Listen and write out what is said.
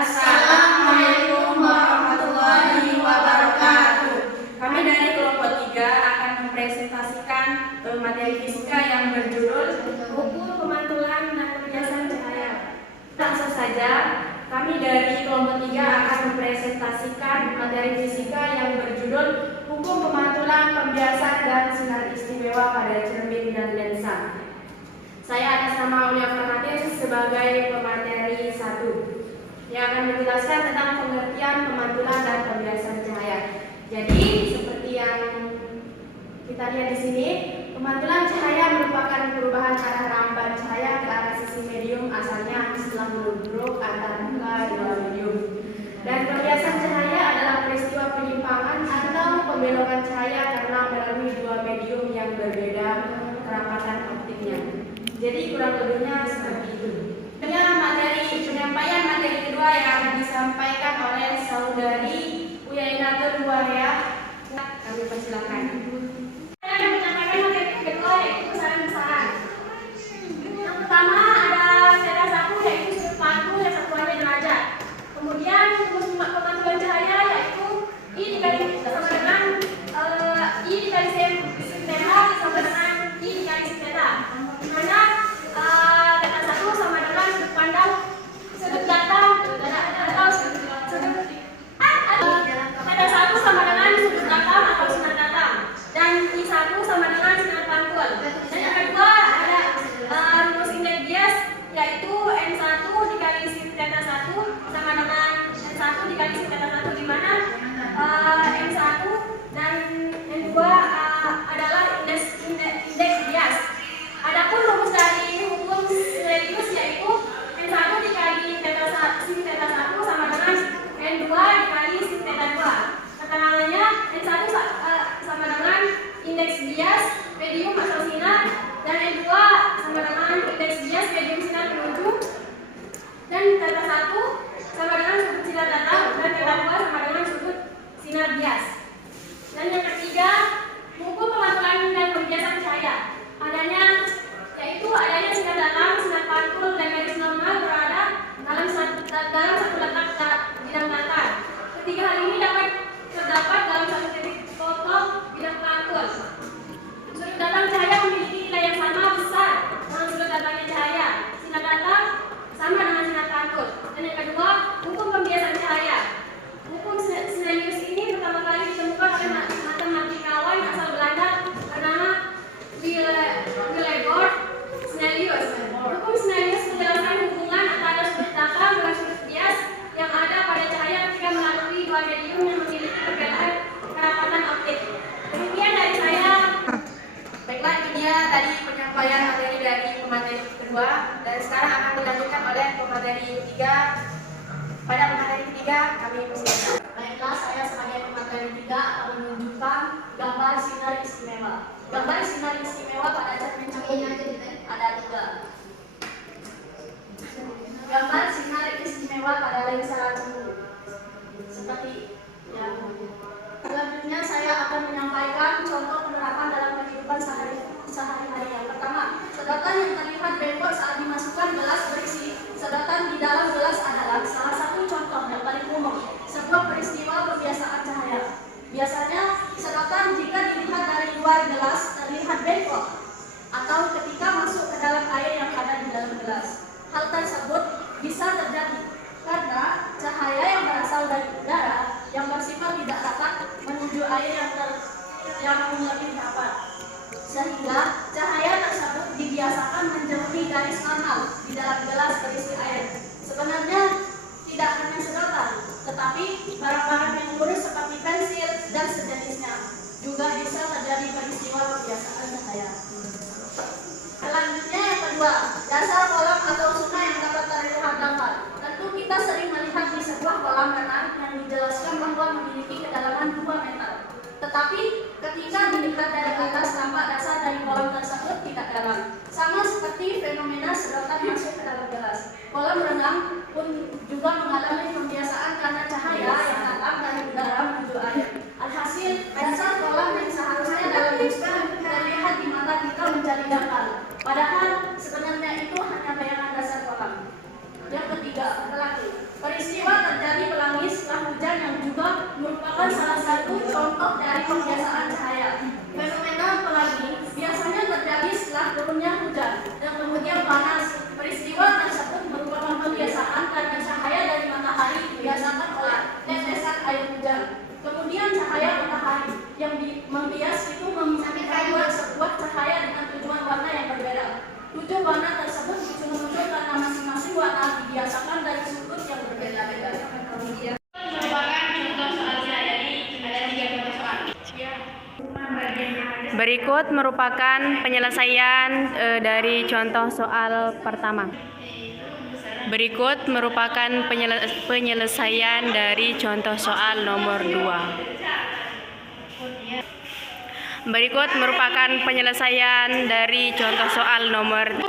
Assalamualaikum warahmatullahi wabarakatuh. Kami dari kelompok 3 akan mempresentasikan materi fisika yang berjudul Ukur Pemantulan dan Pembiasan Cahaya. Langsung saja, kami dari kelompok 3 akan mempresentasikan materi fisika yang berjudul Hukum Pemantulan, Pembiasan, dan Sinar Istimewa pada Cermin dan Lensa. Saya atas nama Aulia Farmatin sebagai pemateri 1 yang akan menjelaskan tentang pengertian pemantulan dan pembiasan cahaya. Jadi, seperti yang kita lihat di sini, pemantulan cahaya merupakan perubahan arah ramban cahaya ke arah sisi medium asalnya setelah bergerak antara dua medium. Dan pembiasan cahaya adalah peristiwa penyimpangan atau pembelokan cahaya karena melalui dua medium yang berbeda kerapatan optiknya. Jadi kurang lebihnya seperti itu. Penyampaian materi kedua yang disampaikan oleh saudari Uyainatul Waria. Kami persilakan. Saya akan menyampaikan materi kedua yaitu besaran-besaran. Yang pertama ada zeta 1 yaitu sudut pantul yang satuannya derajat. Kemudian rumus pemantulan cahaya yaitu I dikali sama dengan I dikali sin theta sama dengan I dikali sin theta. Di mana zeta 1 sama dengan sudut pandang sudut datang atau sudut zeta 1 sama dengan sudut datang atau sinar datang dan I1 sama dengan sinar pantul. Dan yang kedua ada rumus indeks bias yaitu N1 dikali sin theta 1 sama dengan N1 dikali sin theta 1 di mana N1 dan N2 adalah indeks bias. Adapun rumus dari hukum Snellius yaitu N1 dikali sin theta 1 sama dengan N2 dikali sin theta 2. Keterangannya N1 sama dengan indeks bias medium asal sinar dan N2 sama dengan indeks bias medium sinar penuju dan theta 1 sama dengan sudut sinar datang dan theta 2 sama dengan sudut sinar bias. Dan yang ketiga, hukum pemantulan dan pembiasan cahaya. Adanya sinar datang, sinar pantul, dan garis normal berada dalam satu letak bidang datar. Ketiga hal ini dapat terdapat dalam satu titik foto bidang pantul. Sudut datang cahaya memiliki nilai yang sama besar dengan sudut datangnya cahaya. Sinar datang sama dengan sinar pantul. Dan yang kedua, hukum pembiasan cahaya. Hukum Snellius ini pertama kali ditemukan oleh matematikawan asal Belanda bernama Willebord Snellius. Hukum Snellius menjelaskan hubungan antara sudut datang dengan sudut bias yang ada pada cahaya ketika melalui dua medium yang memiliki perbedaan kerapatan optik. Demikian dari saya. Baiklah, ini dia tadi penyampaian materi dari pemateri kedua, dan sekarang akan dilanjutkan oleh pemateri ketiga. Pada pemateri ketiga kami persilakan. Baiklah, saya sebagai pemateri 3 akan menunjukkan gambar sinar istimewa. Gambar sinar istimewa pada cermin ada 3. Gambar sinar istimewa pada lensa cembung. Seperti yang selanjutnya saya akan menyampaikan contoh penerapan dalam kehidupan sehari-hari. Yang pertama, sedotan yang terlihat bengkok saat dimasukkan gelas berisi sedotan di dalam gelas adalah salah satu contoh yang paling umum sebuah peristiwa pembiasaan cahaya. Biasanya sedotan jika dilihat dari luar gelas terlihat bengkok atau ketika masuk ke dalam air yang ada di dalam gelas. Hal tersebut bisa terjadi karena cahaya yang berasal dari udara yang bersifat tidak rata menuju air yang lebih rapat, sehingga cahaya tersebut dibiasakan menjauhi garis normal di dalam gelas berisi air. Sebenarnya tidak hanya sedotan, tetapi barang-barang yang lurus seperti pensil dan sejenisnya juga bisa terjadi peristiwa pembiasaan cahaya. Selanjutnya yang kedua, dasar kolam atau sungai yang dapat terlihat gambar. Tentu kita sering melihat di sebuah kolam renang yang dijelaskan bahwa memiliki kedalaman 2 meter. Tetapi ketika dilihat dari atas tampak dasar dari kolam tersebut tidak dalam. Sama seperti fenomena sedotan masuk ke dalam gelas. Kolam renang pun juga mengalami pembiasaan karena cahaya yang datang dari udara menuju air. Alhasil, dasar kolam yang seharusnya dalam misbah terlihat di mata kita menjadi dangkal. Padahal sebenarnya itu hanya bayangan dasar kolam. Yang ketiga, peristiwa Berikut merupakan penyelesaian dari contoh soal pertama. Berikut merupakan penyelesaian dari contoh soal nomor 2. Berikut merupakan penyelesaian dari contoh soal nomor